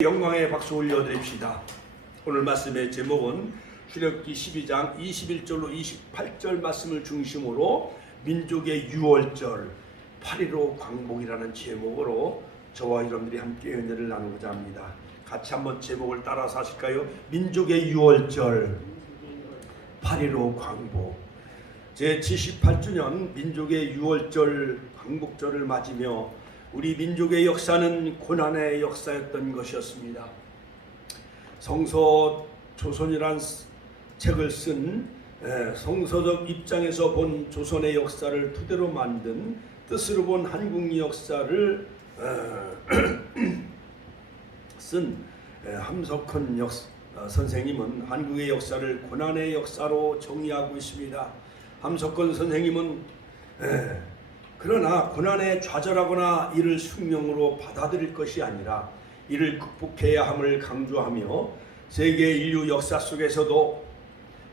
영광의 박수 올려드립시다. 오늘 말씀의 제목은 출애굽기 12장 21절로 28절 말씀을 중심으로 민족의 유월절 8.15 광복이라는 제목으로 저와 여러분들이 함께 은혜를 나누고자 합니다. 같이 한번 제목을 따라서 하실까요? 민족의 유월절 8.15 광복. 제78주년 민족의 유월절 광복절을 맞으며 우리 민족의 역사는 고난의 역사였던 것이었습니다. 성서 조선이란 책을 쓴 성서적 입장에서 본 조선의 역사를 토대로 만든 뜻으로 본 한국 역사를 쓴 함석헌 선생님은 한국의 역사를 고난의 역사로 정의하고 있습니다. 함석헌 선생님은 그러나 고난에 좌절하거나 이를 숙명으로 받아들일 것이 아니라 이를 극복해야 함을 강조하며 세계 인류 역사 속에서도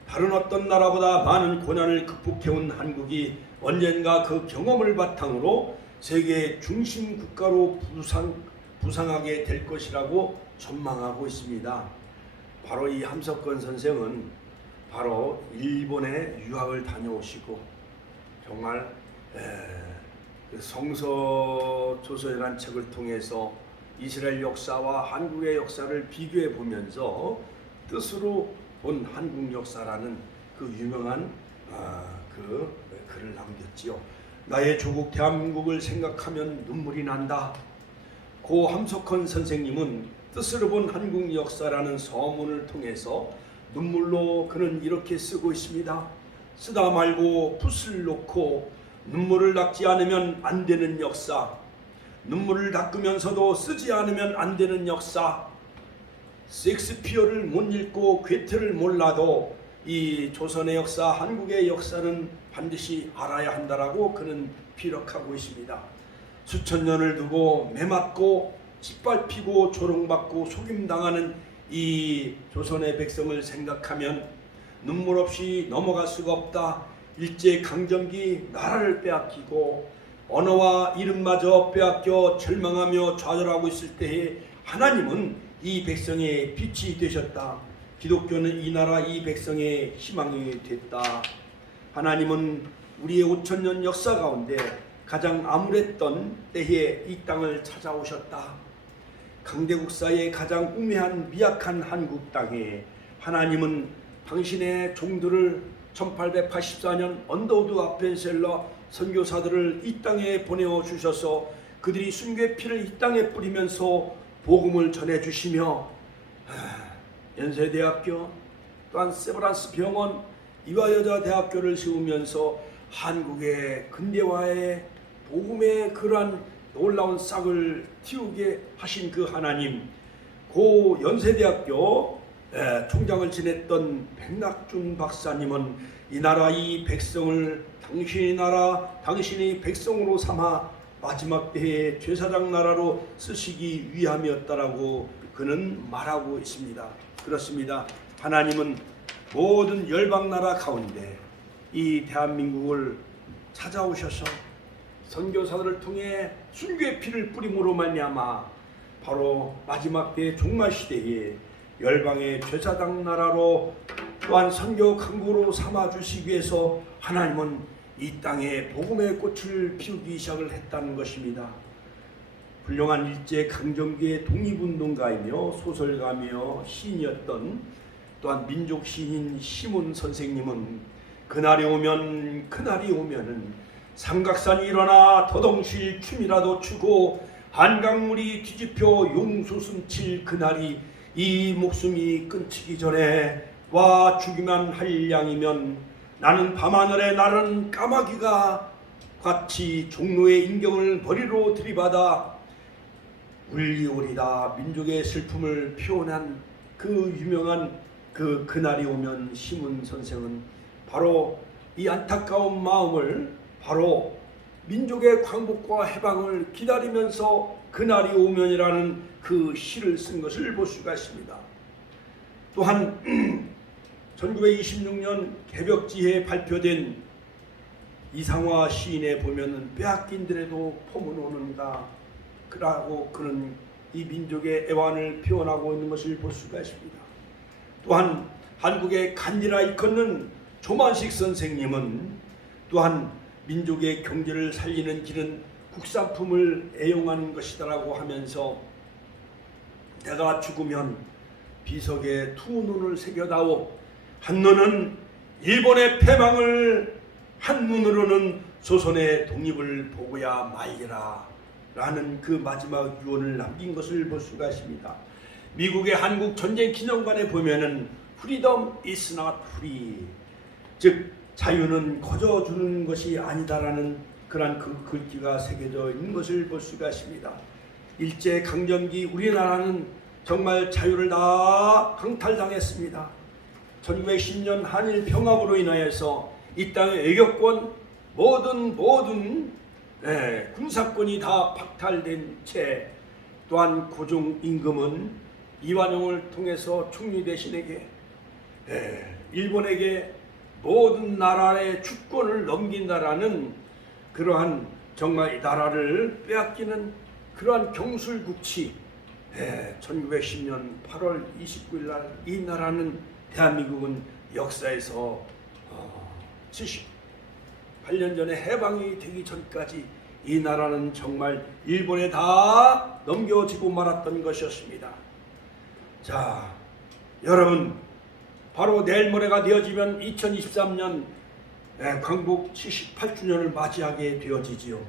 다른 어떤 나라보다 많은 고난을 극복해온 한국이 언젠가 그 경험을 바탕으로 세계 중심 국가로 부상하게 될 것이라고 전망하고 있습니다. 바로 이 함석헌 선생은 바로 일본에 유학을 다녀오시고 정말 성서 조선이라는 책을 통해서 이스라엘 역사와 한국의 역사를 비교해 보면서 뜻으로 본 한국 역사라는 그 유명한 그 글을 남겼지요. 나의 조국 대한민국을 생각하면 눈물이 난다. 고 함석헌 선생님은 뜻으로 본 한국 역사라는 서문을 통해서 눈물로 그는 이렇게 쓰고 있습니다. 쓰다 말고 붓을 놓고 눈물을 닦지 않으면 안 되는 역사, 눈물을 닦으면서도 쓰지 않으면 안 되는 역사. 셰익스피어를 못 읽고 괴테를 몰라도 이 조선의 역사, 한국의 역사는 반드시 알아야 한다라고 그는 피력하고 있습니다. 수천 년을 두고 매맞고 짓밟히고 조롱받고 속임당하는 이 조선의 백성을 생각하면 눈물 없이 넘어갈 수가 없다. 일제강점기 나라를 빼앗기고 언어와 이름마저 빼앗겨 절망하며 좌절하고 있을 때에 하나님은 이 백성의 빛이 되셨다. 기독교는 이 나라 이 백성의 희망이 됐다. 하나님은 우리의 5,000년 역사 가운데 가장 암울했던 때에 이 땅을 찾아오셨다. 강대국사의 가장 우매한 미약한 한국 땅에 하나님은 당신의 종들을 1884년 언더우드 아펜셀러 선교사들을 이 땅에 보내어 주셔서 그들이 순교의 피를 이 땅에 뿌리면서 복음을 전해주시며 연세대학교 또한 세브란스 병원 이화여자대학교를 세우면서 한국의 근대화의 복음의 그러한 놀라운 싹을 틔우게 하신 그 하나님, 고 연세대학교 총장을 지냈던 백낙준 박사님은 이 나라 이 백성을 당신의 나라 당신의 백성으로 삼아 마지막 때에 제사장 나라로 쓰시기 위함이었다라고 그는 말하고 있습니다. 그렇습니다. 하나님은 모든 열방 나라 가운데 이 대한민국을 찾아오셔서 선교사들을 통해 순교의 피를 뿌림으로 말미암아 바로 마지막 때의 종말 시대에 열방의 제사장 나라로 또한 선교 강국으로 삼아 주시기 위해서 하나님은 이 땅에 복음의 꽃을 피우기 시작을 했다는 것입니다. 훌륭한 일제 강점기의 독립운동가이며 소설가며 시인이었던 또한 민족 시인 시문 선생님은 그날이 오면은 삼각산이 일어나 더덩실 춤이라도 추고 한강물이 뒤집혀 용솟음칠 그날이 이 목숨이 끊기기 전에 와 죽이만 할 양이면 나는 밤하늘에 나른 까마귀가 같이 종로의 인경을 머리로 들이받아 울리오리다. 민족의 슬픔을 표현한 그 유명한 그날이 오면 시문 선생은 바로 이 안타까운 마음을 바로 민족의 광복과 해방을 기다리면서 그날이 오면이라는 그 시를 쓴 것을 볼 수가 있습니다. 또한 1926년 개벽지에 발표된 이상화 시인에 보면은 빼앗긴들에도 포문 오는가 그라고 그는 이 민족의 애환을 표현하고 있는 것을 볼 수가 있습니다. 또한 한국의 간디라 일컫는 조만식 선생님은 또한 민족의 경제를 살리는 길은 국산품을 애용하는 것이다라고 하면서 내가 죽으면 비석에 두 눈을 새겨다오, 한 눈은 일본의 패망을, 한 눈으로는 조선의 독립을 보고야 말리라 라는 그 마지막 유언을 남긴 것을 볼 수가 있습니다. 미국의 한국 전쟁 기념관에 보면은 Freedom is not free, 즉 자유는 거저 주는 것이 아니다라는 그러한 그 글귀가 새겨져 있는 것을 볼 수가 있습니다. 일제 강점기 우리나라는 정말 자유를 다 강탈당했습니다. 1910년 한일 평화로 인하여서 이 땅의 외교권 모든 군사권이 다 박탈된 채, 또한 고종 임금은 이완용을 통해서 총리 대신에게 일본에게 모든 나라의 주권을 넘긴다라는 그러한 정말 이 나라를 빼앗기는 그러한 경술국치, 1910년 8월 29일 날 이 나라는, 대한민국은 역사에서 78년 전에 해방이 되기 전까지 이 나라는 정말 일본에 다 넘겨지고 말았던 것이었습니다. 자, 여러분, 바로 내일 모레가 되어지면 2023년 광복 78주년을 맞이하게 되어지지요.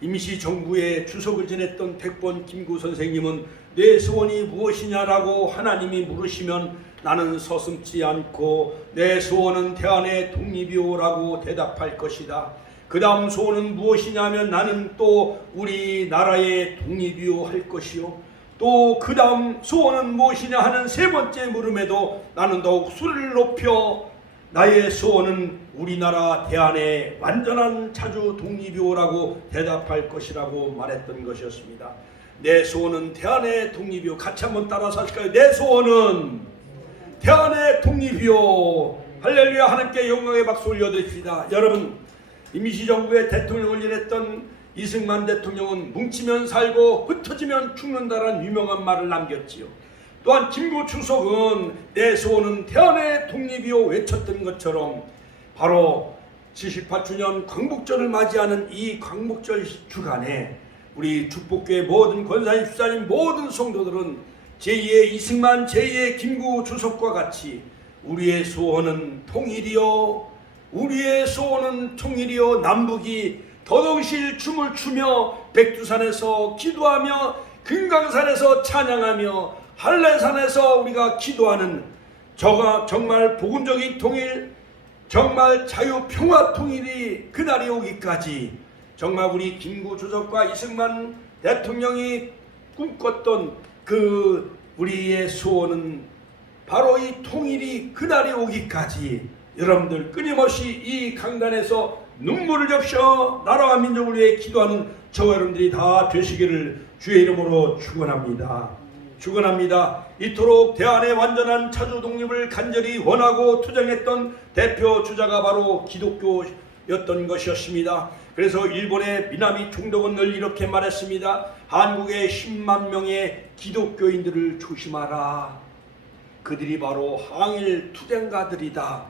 임시정부의 주석을 지냈던 백본 김구 선생님은 내 소원이 무엇이냐라고 하나님이 물으시면 나는 서슴지 않고 내 소원은 대한의 독립이오라고 대답할 것이다. 그 다음 소원은 무엇이냐면 나는 또 우리나라의 독립이오 할 것이요. 또 그 다음 소원은 무엇이냐 하는 세 번째 물음에도 나는 더욱 소리를 높여 나의 소원은 우리나라 대한의 완전한 자주 독립이오라고 대답할 것이라고 말했던 것이었습니다. 내 소원은 대한의 독립이오. 같이 한번 따라서 하실까요? 내 소원은 대한의 독립이오. 할렐루야. 하나님께 영광의 박수 올려드립시다. 여러분, 임시정부의 대통령을 지냈던 이승만 대통령은 뭉치면 살고 흩어지면 죽는다라는 유명한 말을 남겼지요. 또한 김구 주석은 내 소원은 대한의 독립이요 외쳤던 것처럼 바로 78주년 광복절을 맞이하는 이 광복절 주간에 우리 축복교회 모든 권사님, 수사님, 모든 성도들은 제2의 이승만, 제2의 김구 주석과 같이 우리의 소원은 통일이요, 우리의 소원은 통일이요, 남북이 더동실 춤을 추며 백두산에서 기도하며 금강산에서 찬양하며 한라산에서 우리가 기도하는 정말 복음적인 통일, 정말 자유 평화 통일이 그날이 오기까지 정말 우리 김구 주석과 이승만 대통령이 꿈꿨던 그 우리의 소원은 바로 이 통일이 그날이 오기까지 여러분들 끊임없이 이 강단에서 눈물을 적셔 나라와 민족을 위해 기도하는 저와 여러분들이 다 되시기를 주의 이름으로 축원합니다. 축원합니다. 이토록 대한의 완전한 자주 독립을 간절히 원하고 투쟁했던 대표 주자가 바로 기독교였던 것이었습니다. 그래서 일본의 미나미 총독은 늘 이렇게 말했습니다. 한국의 10만 명의 기독교인들을 조심하라. 그들이 바로 항일 투쟁가들이다.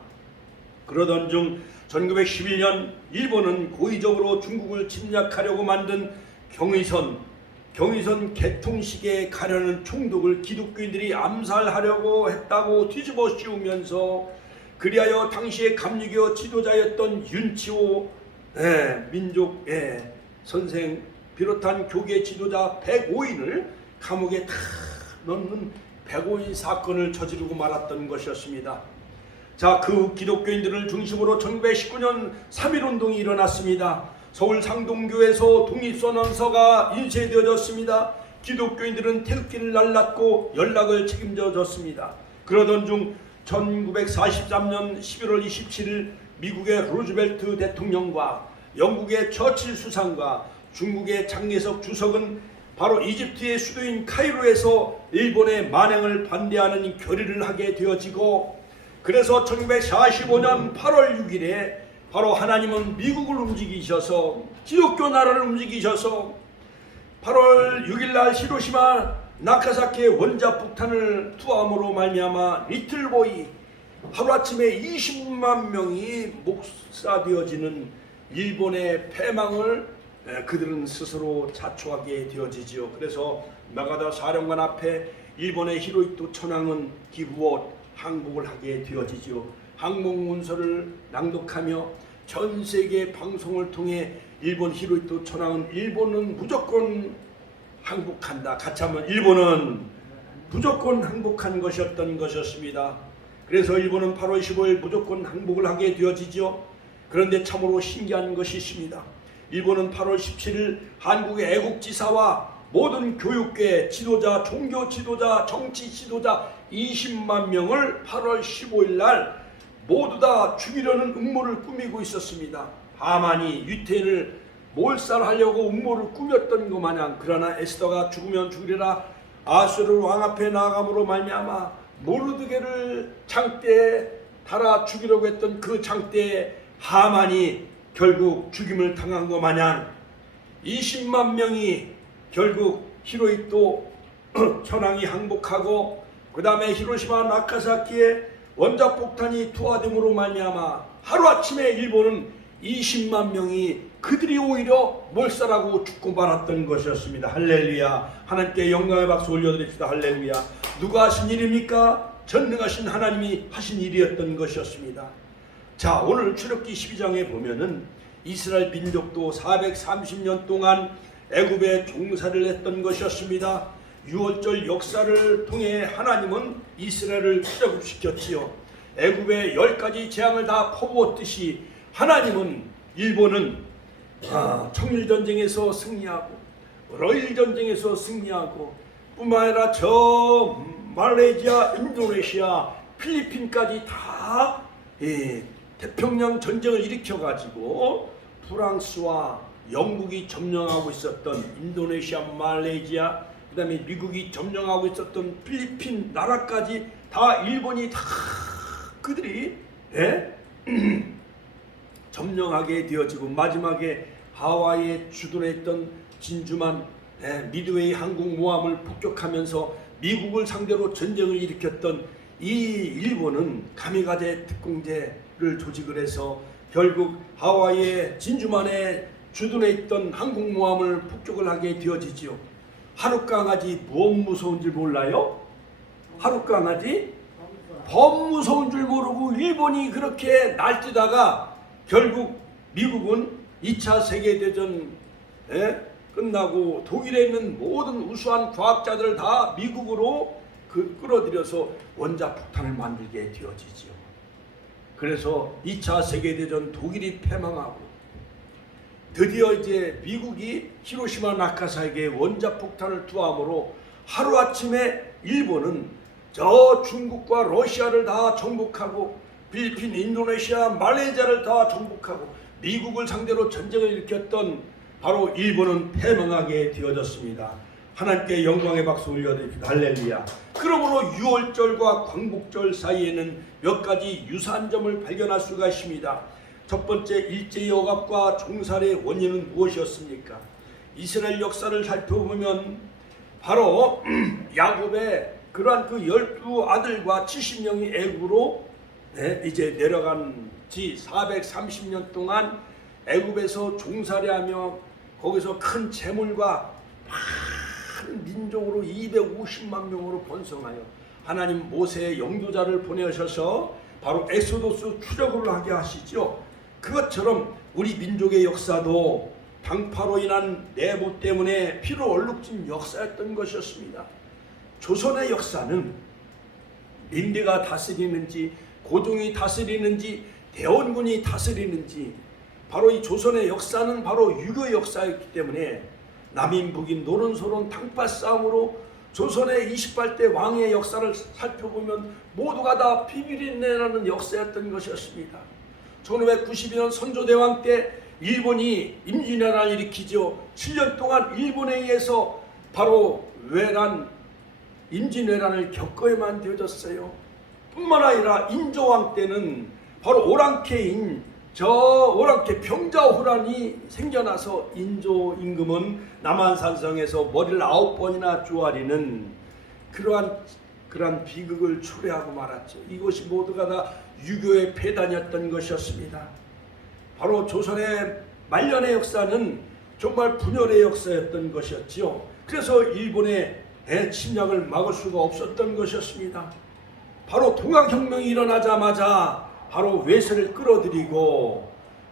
그러던 중 1911년 일본은 고의적으로 중국을 침략하려고 만든 경의선 개통식에 가려는 총독을 기독교인들이 암살하려고 했다고 뒤집어 씌우면서 그리하여 당시의 감리교 지도자였던 윤치호 민족의 선생 비롯한 교계 지도자 105인을 감옥에 다 넣는 105인 사건을 저지르고 말았던 것이었습니다. 자, 그 기독교인들을 중심으로 1919년 3.1운동이 일어났습니다. 서울 상동교에서 독립선언서가 인쇄되어졌습니다. 기독교인들은 태극기를 날랐고 연락을 책임져줬습니다. 그러던 중 1943년 11월 27일 미국의 루즈벨트 대통령과 영국의 처칠 수상과 중국의 장례석 주석은 바로 이집트의 수도인 카이로에서 일본의 만행을 반대하는 결의를 하게 되어지고, 그래서 1945년 8월 6일에 바로 하나님은 미국을 움직이셔서 기독교 나라를 움직이셔서 8월 6일날 히로시마 나카사키의 원자폭탄을 투함으로 말미암아 리틀보이 하루아침에 20만 명이 목사되어지는 일본의 패망을 그들은 스스로 자초하게 되어지지요. 그래서 나가다 사령관 앞에 일본의 히로히토 천황은 기부어 항복을 하게 되어지지요. 항복 문서를 낭독하며 전 세계 방송을 통해 일본 히로히토 천황은 일본은 무조건 항복한다. 같이 하면 일본은 무조건 항복한 것이었던 것이었습니다. 그래서 일본은 8월 15일 무조건 항복을 하게 되어지죠. 그런데 참으로 신기한 것이 있습니다. 일본은 8월 17일 한국의 애국지사와 모든 교육계 지도자, 종교 지도자, 정치 지도자 20만 명을 8월 15일 날 모두 다 죽이려는 음모를 꾸미고 있었습니다. 하만이 유태인을 몰살하려고 음모를 꾸몄던 것 마냥, 그러나 에스더가 죽으면 죽으리라 아수르 왕 앞에 나아감으로 말미암아 모르드게를 장대에 달아 죽이려고 했던 그 장대에 하만이 결국 죽임을 당한 것 마냥 20만 명이 결국 히로히토 천황이 항복하고 그 다음에 히로시마 나카사키에 원자폭탄이 투하됨으로 말미암아 하루아침에 일본은 20만 명이 그들이 오히려 몰살하고 죽고 말았던 것이었습니다. 할렐루야. 하나님께 영광의 박수 올려드립시다. 할렐루야. 누가 하신 일입니까? 전능하신 하나님이 하신 일이었던 것이었습니다. 자, 오늘 출애굽기 12장에 보면은 이스라엘 민족도 430년 동안 애굽에 종살이를 했던 것이었습니다. 유월절 역사를 통해 하나님은 이스라엘을 출애굽시켰지요. 애굽에 10가지 재앙을 다 퍼부었듯이 하나님은 일본은 청일전쟁에서 승리하고 러일전쟁에서 승리하고 뿐만 아니라 저 말레이시아, 인도네시아, 필리핀까지 다 태평양 전쟁을 일으켜가지고 프랑스와 영국이 점령하고 있었던 인도네시아, 말레이시아, 그 다음에 미국이 점령하고 있었던 필리핀 나라까지 다 일본이 다 그들이 점령하게 되어지고 마지막에 하와이에 주둔했던 진주만 미드웨이 항공모함을 폭격하면서 미국을 상대로 전쟁을 일으켰던 이 일본은 가미가제 특공대를 조직을 해서 결국 하와이의 진주만에 주둔해 있던 항공모함을 폭격을 하게 되어지지요. 하룻강아지 무엇 무서운 줄 몰라요? 하룻강아지 범 무서운 줄 모르고 일본이 그렇게 날뛰다가 결국 미국은 2차 세계대전 끝나고 독일에 있는 모든 우수한 과학자들을 다 미국으로 끌어들여서 원자폭탄을 만들게 되어지죠. 그래서 2차 세계대전 독일이 패망하고 드디어 이제 미국이 히로시마 나카사키에 원자폭탄을 투함으로 하루아침에 일본은 저 중국과 러시아를 다 정복하고 필리핀, 인도네시아, 말레이시아를 다 정복하고 미국을 상대로 전쟁을 일으켰던 바로 일본은 패망하게 되어졌습니다. 하나님께 영광의 박수 올려드립니다. 할렐루야. 그러므로 유월절과 광복절 사이에는 몇 가지 유사한 점을 발견할 수가 있습니다. 첫 번째, 일제의 억압과 종살의 원인은 무엇이었습니까? 이스라엘 역사를 살펴보면 바로 야곱의 그러한 그 12아들과 70명이 애굽으로 이제 내려간 지 430년 동안 애굽에서 종살이하며 거기서 큰 재물과 많은 민족으로 250만 명으로 번성하여 하나님 모세의 영도자를 보내셔서 바로 엑소도스 출애굽을 하게 하시죠. 그것처럼 우리 민족의 역사도 당파로 인한 내부 때문에 피로 얼룩진 역사였던 것이었습니다. 조선의 역사는 민대가 다스리는지 고종이 다스리는지 대원군이 다스리는지 바로 이 조선의 역사는 바로 유교 역사였기 때문에 남인 북인 노론소론 당파 싸움으로 조선의 28대 왕의 역사를 살펴보면 모두가 다 비비린내라는 역사였던 것이었습니다. 1592년 선조대왕 때 일본이 임진왜란을 일으키죠. 7년 동안 일본에 의해서 바로 임진왜란을 겪어야만 되어졌어요. 뿐만 아니라 인조왕 때는 바로 오랑캐인 저 오랑캐 병자호란이 생겨나서 인조 임금은 남한산성에서 머리를 9번이나 쪼아리는 그러한 비극을 초래하고 말았죠. 이것이 모두가 다 유교의 폐단이었던 것이었습니다. 바로 조선의 말년의 역사는 정말 분열의 역사였던 것이었지요. 그래서 일본의 침략을 막을 수가 없었던 것이었습니다. 바로 동학혁명이 일어나자마자 바로 외세를 끌어들이고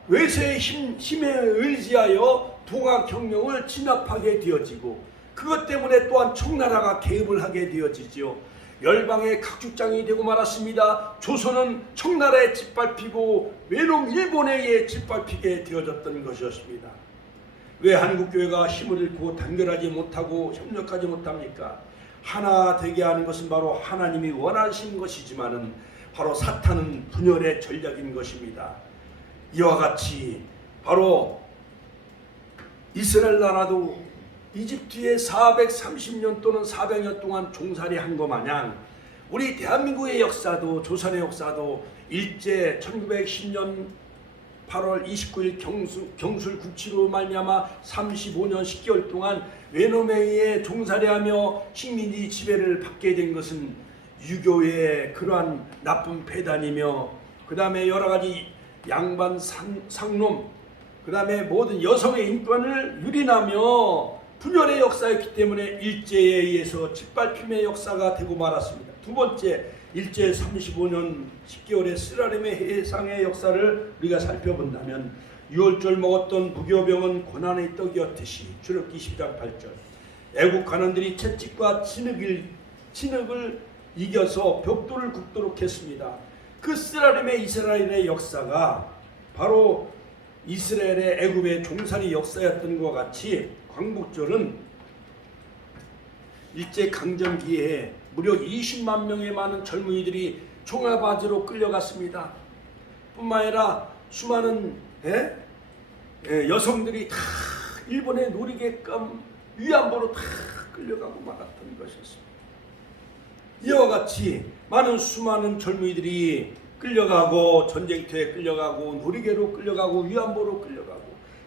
외세의 힘에 의지하여 동학혁명을 진압하게 되어지고 그것 때문에 또한 청나라가 개입을 하게 되어지지요. 열방의 각주장이 되고 말았습니다. 조선은 청나라에 짓밟히고 외놈 일본에 의해 짓밟히게 되어졌던 것이었습니다. 왜 한국교회가 힘을 잃고 단결하지 못하고 협력하지 못합니까? 하나 되게 하는 것은 바로 하나님이 원하신 것이지만은 바로 사탄은 분열의 전략인 것입니다. 이와 같이 바로 이스라엘 나라도 이집트에 430년 또는 400년 동안 종살이 한 것 마냥 우리 대한민국의 역사도 조선의 역사도 일제 1910년 8월 29일 경술 국치로 말미암아 35년 10개월 동안 외놈에 의해 종살이하며 식민지 지배를 받게 된 것은 유교의 그러한 나쁜 폐단이며 그 다음에 여러가지 양반 상놈 그 다음에 모든 여성의 인권을 유린하며 분열의 역사였기 때문에 일제에 의해서 짓밟힘의 역사가 되고 말았습니다. 두 번째, 일제 35년 10개월의 쓰라림의 해상의 역사를 우리가 살펴본다면 6월절 먹었던 무교병은 고난의 떡이었듯이 출애굽기 12장 8절 애국 관원들이 채찍과 진흙을 이겨서 벽돌을 굽도록 했습니다. 그 쓰라림의 이스라엘의 역사가 바로 이스라엘의 애굽의 종살이 역사였던 것 같이 광복절은 일제강점기에 무려 20만 명의 많은 젊은이들이 총알바지로 끌려갔습니다. 뿐만 아니라 수많은 여성들이 다 일본에 노리게끔 위안부로 다 끌려가고 말았던 것이었습니다. 이와 같이 수많은 젊은이들이 끌려가고 전쟁터에 끌려가고 놀이개로 끌려가고 위안부로 끌려가고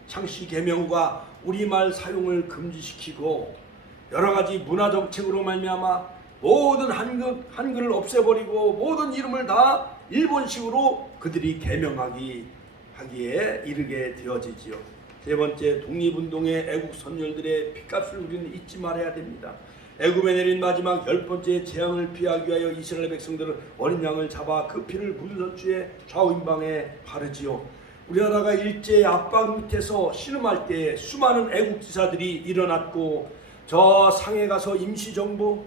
창씨 개명과 우리말 사용을 금지시키고 여러가지 문화정책으로 말미암아 모든 한글을 없애버리고 모든 이름을 다 일본식으로 그들이 개명하기에 이르게 되어지지요. 세 번째, 독립운동의 애국 선열들의 핏값을 우리는 잊지 말아야 됩니다. 애굽에 내린 마지막 10번째 재앙을 피하기 위하여 이스라엘 백성들은 어린 양을 잡아 그 피를 문선주의 좌우임방에 바르지요. 우리나라가 일제의 압박 밑에서 신음할 때 수많은 애국지사들이 일어났고 저 상해 가서 임시정부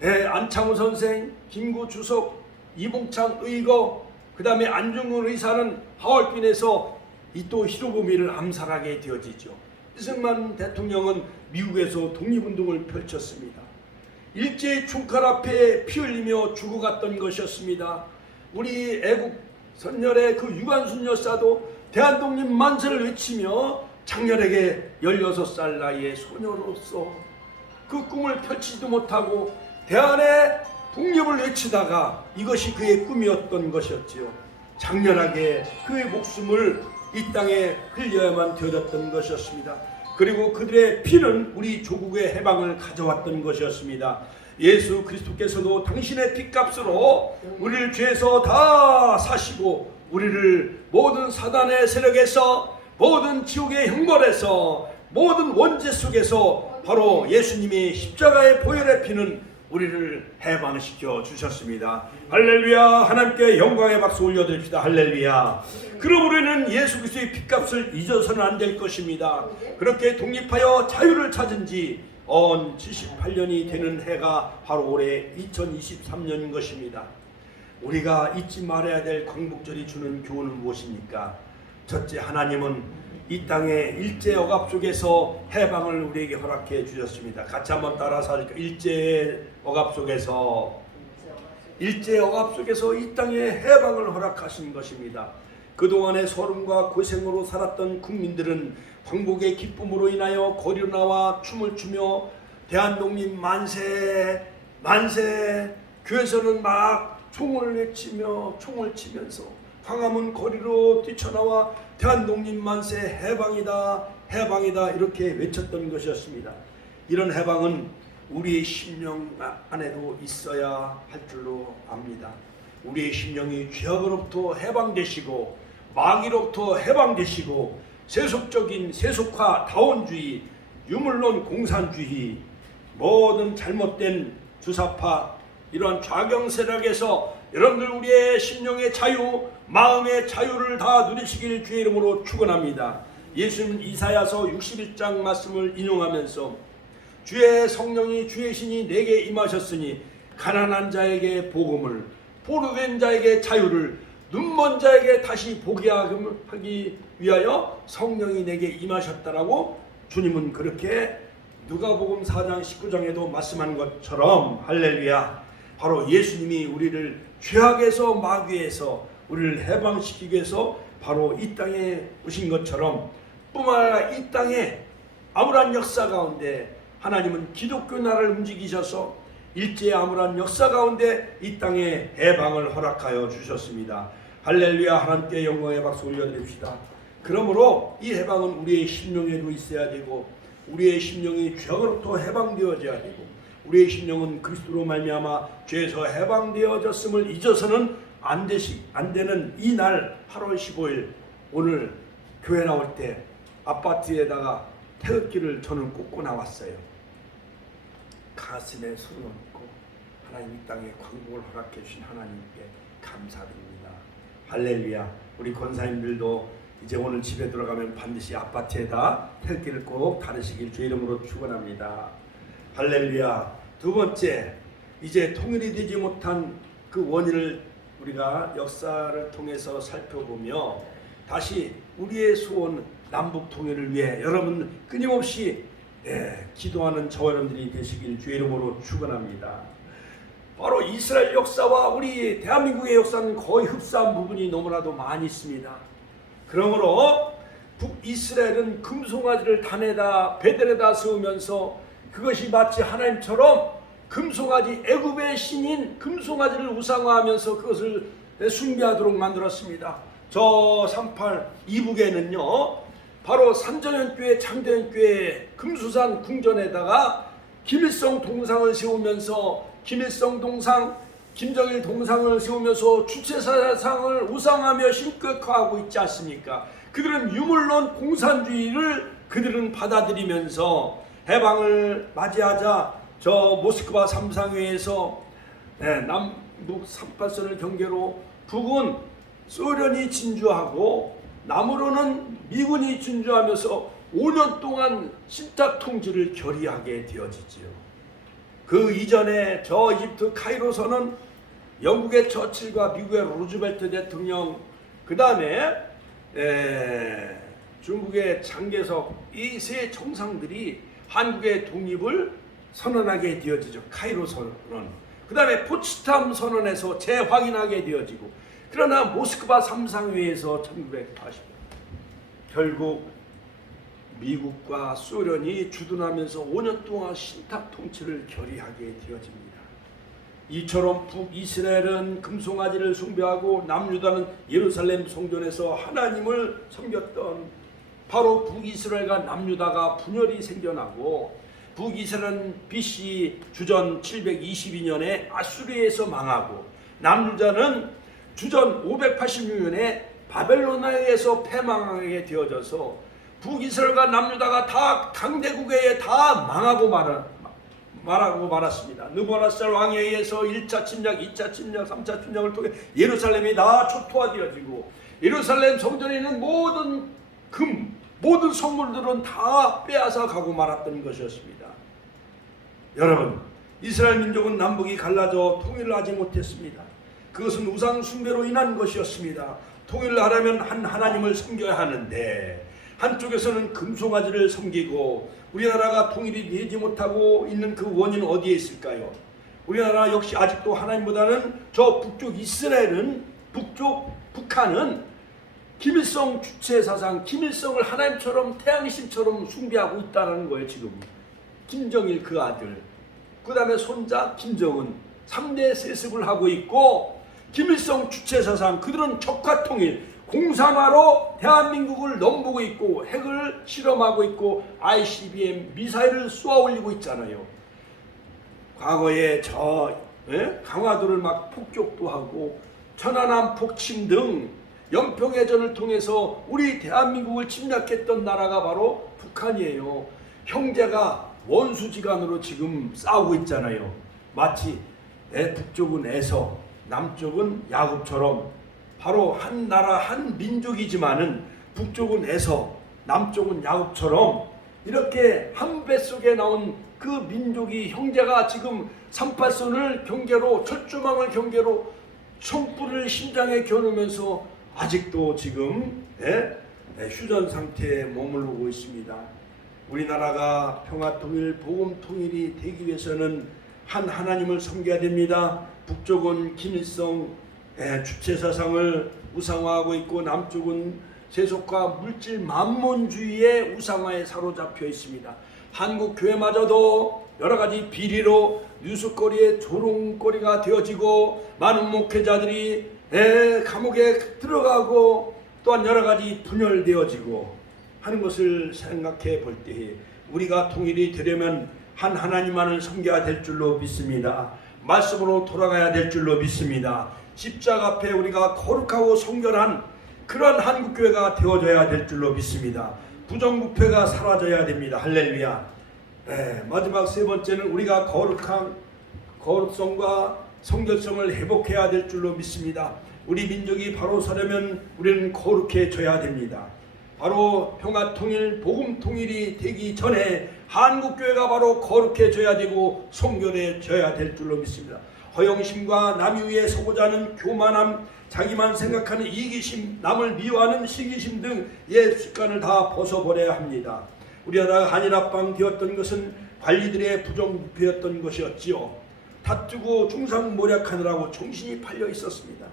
안창호 선생, 김구 주석, 이봉창 의거 그 다음에 안중근 의사는 하얼빈에서 이토 히로부미를 암살하게 되어지죠. 이승만 대통령은 미국에서 독립운동을 펼쳤습니다. 일제의 총칼 앞에 피 흘리며 죽어갔던 것이었습니다. 우리 애국 선열의 그 유관순 여사도 대한독립 만세를 외치며 장렬하게 16살 나이의 소녀로서 그 꿈을 펼치지도 못하고 대한의 독립을 외치다가 이것이 그의 꿈이었던 것이었지요. 장렬하게 그의 목숨을 이 땅에 흘려야만 되어졌던 것이었습니다. 그리고 그들의 피는 우리 조국의 해방을 가져왔던 것이었습니다. 예수 그리스도께서도 당신의 핏값으로 우리를 죄에서 다 사시고 우리를 모든 사단의 세력에서 모든 지옥의 형벌에서 모든 원죄 속에서 바로 예수님의 십자가의 보혈의 피는 우리를 해방시켜 주셨습니다. 할렐루야. 하나님께 영광의 박수 올려드립시다. 할렐루야. 그럼 우리는 예수 그리스도의 핏값을 잊어서는 안 될 것입니다. 그렇게 독립하여 자유를 찾은 지 78년이 되는 해가 바로 올해 2023년인 것입니다. 우리가 잊지 말아야 될 광복절이 주는 교훈은 무엇입니까? 첫째, 하나님은 이 땅의 일제 억압 속에서 해방을 우리에게 허락해 주셨습니다. 같이 한번 따라서 하니까 일제 억압 속에서 이 땅의 해방을 허락하신 것입니다. 그동안의 소름과 고생으로 살았던 국민들은 광복의 기쁨으로 인하여 거리로 나와 춤을 추며 대한독립 만세 만세, 교회에서는 막 총을 외치며 총을 치면서 광화문 거리로 뛰쳐나와 대한독립 만세 해방이다 해방이다 이렇게 외쳤던 것이었습니다. 이런 해방은 우리의 심령 안에도 있어야 할 줄로 압니다. 우리의 심령이 죄악으로부터 해방되시고 마귀로부터 해방되시고 세속적인 세속화 다원주의 유물론 공산주의 모든 잘못된 주사파 이러한 좌경 세력에서 여러분들 우리의 심령의 자유 마음의 자유를 다 누리시길 주의 이름으로 축원합니다. 예수님 이사야서 61장 말씀을 인용하면서 주의 성령이 주의 신이 내게 임하셨으니 가난한 자에게 복음을 포로된 자에게 자유를 눈먼 자에게 다시 보게 하기 위하여 성령이 내게 임하셨다라고 주님은 그렇게 누가복음 4장 19장에도 말씀한 것처럼 할렐루야 바로 예수님이 우리를 죄악에서 마귀에서 우리를 해방시키기 위해서 바로 이 땅에 오신 것처럼 뿐만 아니라 이 땅에 아무런 역사 가운데 하나님은 기독교 나라를 움직이셔서 일제의 아무런 역사 가운데 이 땅에 해방을 허락하여 주셨습니다. 할렐루야 하나님께 영광의 박수 올려드립시다. 그러므로 이 해방은 우리의 심령에도 있어야 되고 우리의 심령이 죄로부터 해방되어져야 되고 우리의 심령은 그리스도로 말미암아 죄에서 해방되어졌음을 잊어서는 안 되는 이 날 8월 15일 오늘 교회 나올 때 아파트에다가 태극기를 저는 꽂고 나왔어요. 가슴에 손을 얹고 하나님 이 땅에 광복을 허락해 주신 하나님께 감사드립니다. 할렐루야. 우리 권사님들도 이제 오늘 집에 들어가면 반드시 아파트에다 태극기를 꼭 달으시길 주의 이름으로 축원합니다. 할렐루야. 두 번째, 이제 통일이 되지 못한 그 원인을 우리가 역사를 통해서 살펴보며 다시 우리의 소원 남북 통일을 위해 여러분 끊임없이 기도하는 저와 여러분들이 되시길 주의 이름으로 축원합니다. 바로 이스라엘 역사와 우리 대한민국의 역사는 거의 흡사한 부분이 너무나도 많이 있습니다. 그러므로 북이스라엘은 금송아지를 단에다 베델에다 세우면서 그것이 마치 하나님처럼 금송아지 애굽의 신인 금송아지를 우상화하면서 그것을 숭배하도록 만들었습니다. 저 38 이북에는요 바로 산정현교회 장대현교회 금수산 궁전에다가 김일성 동상을 세우면서 김일성 동상 김정일 동상을 세우면서 주체사상을 우상하며 신격화하고 있지 않습니까? 그들은 유물론 공산주의를 그들은 받아들이면서 해방을 맞이하자 저 모스크바 삼상회에서 남북 38선을 경계로 북은 소련이 진주하고 남으로는 미군이 진주하면서 5년 동안 신탁 통지를 결의하게 되어지지요. 그 이전에 저 이집트 카이로서는 영국의 처칠과 미국의 루즈벨트 대통령 그 다음에 중국의 장개석 이 세 정상들이 한국의 독립을 선언하게 되어지죠. 카이로 선언. 그 다음에 포츠담 선언에서 재확인하게 되어지고 그러나 모스크바 삼상회에서 1980 결국 미국과 소련이 주둔하면서 5년 동안 신탁 통치를 결의하게 되어집니다. 이처럼 북이스라엘은 금송아지를 숭배하고 남유다는 예루살렘 성전에서 하나님을 섬겼던 바로 북이스라엘과 남유다가 분열이 생겨나고 북이스라엘은 BC 주전 722년에 아수르에서 망하고 남유다는 주전 586년에 바벨로나에서 패망하게 되어져서 북이스라엘과 남유다가 다 강대국에 의해 다 망하고 말았습니다. 느부갓네살 왕에 의해서 1차 침략, 2차 침략, 3차 침략을 통해 예루살렘이 다 초토화되어지고 예루살렘 성전에 있는 모든 모든 선물들은 다 빼앗아 가고 말았던 것이었습니다. 여러분, 이스라엘 민족은 남북이 갈라져 통일을 하지 못했습니다. 그것은 우상 숭배로 인한 것이었습니다. 통일을 하려면 한 하나님을 섬겨야 하는데 한쪽에서는 금송아지를 섬기고 우리나라가 통일이 되지 못하고 있는 그 원인은 어디에 있을까요? 우리나라 역시 아직도 하나님보다는 저 북쪽 이스라엘은 북한은 김일성 주체사상 김일성을 하나님처럼 태양신처럼 숭배하고 있다는 거예요. 지금 김정일 그 아들 그 다음에 손자 김정은 3대 세습을 하고 있고 김일성 주체사상, 그들은 적화통일, 공산화로 대한민국을 넘보고 있고 핵을 실험하고 있고 ICBM 미사일을 쏘아 올리고 있잖아요. 과거에 강화도를 막 폭격도 하고 천안함 폭침 등 연평해전을 통해서 우리 대한민국을 침략했던 나라가 바로 북한이에요. 형제가 원수지간으로 지금 싸우고 있잖아요. 마치 북쪽은 애서 남쪽은 야곱처럼 바로 한 나라 한 민족이지만은 북쪽은 애서 남쪽은 야곱처럼 이렇게 한 뱃속에 나온 그 민족이 형제가 지금 38선을 경계로 철조망을 경계로 총불을 심장에 겨누면서 아직도 지금 휴전 상태에 머무르고 있습니다. 우리나라가 평화통일, 복음통일이 되기 위해서는 한 하나님을 섬겨야 됩니다. 북쪽은 김일성 주체사상을 우상화하고 있고 남쪽은 세속과 물질 만몬주의의 우상화에 사로잡혀 있습니다. 한국 교회마저도 여러 가지 비리로 뉴스거리에 조롱거리가 되어지고 많은 목회자들이 감옥에 들어가고 또한 여러 가지 분열되어지고 하는 것을 생각해 볼 때에 우리가 통일이 되려면 한 하나님만을 섬겨야 될 줄로 믿습니다. 말씀으로 돌아가야 될 줄로 믿습니다. 십자가 앞에 우리가 거룩하고 성결한 그러한 한국교회가 되어져야 될 줄로 믿습니다. 부정부패가 사라져야 됩니다. 할렐루야. 마지막 세 번째는 우리가 거룩성과 성결성을 회복해야 될 줄로 믿습니다. 우리 민족이 바로 서려면 우리는 거룩해져야 됩니다. 바로 평화통일, 복음통일이 되기 전에 한국교회가 바로 거룩해져야 되고 성결해져야 될 줄로 믿습니다. 허영심과 남 위에 서고자 하는 교만함, 자기만 생각하는 이기심, 남을 미워하는 시기심 등 옛 습관을 다 벗어버려야 합니다. 우리나라가 한일합방 되었던 것은 관리들의 부정부패였던 것이었지요. 다투고 중상모략하느라고 정신이 팔려 있었습니다.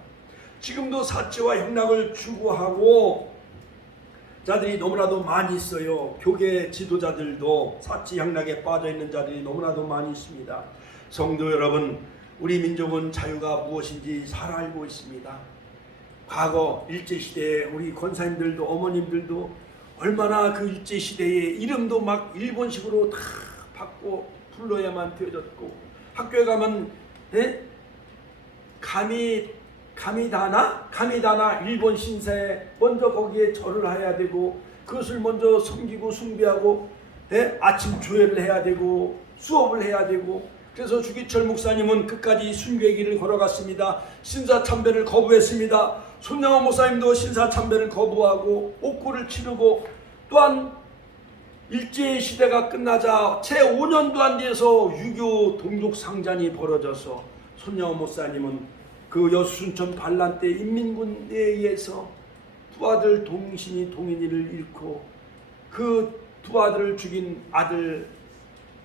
지금도 사치와 행락을 추구하고 자들이 너무나도 많이 있어요. 교계 지도자들도 사치 향락에 빠져있는 자들이 너무나도 많이 있습니다. 성도 여러분, 우리 민족은 자유가 무엇인지 잘 알고 있습니다. 과거 일제시대에 우리 권사님들도 어머님들도 얼마나 그 일제시대에 이름도 막 일본식으로 다 받고 불러야만 되어졌고, 학교에 가면 가미다나 일본 신사에 먼저 거기에 절을 해야 되고 그것을 먼저 섬기고 숭배하고 아침 조회를 해야 되고 수업을 해야 되고, 그래서 주기철 목사님은 끝까지 순교의 길을 걸어갔습니다. 신사참배를 거부했습니다. 손양원 목사님도 신사참배를 거부하고 옥고를 치르고, 또한 일제시대가 끝나자 채 5년도 안 돼서 유교 동족상잔이 벌어져서 손양원 목사님은 그 여수순천 반란 때 인민군에 의해서 두 아들 동신이 동인이를 잃고 그 두 아들을 죽인 아들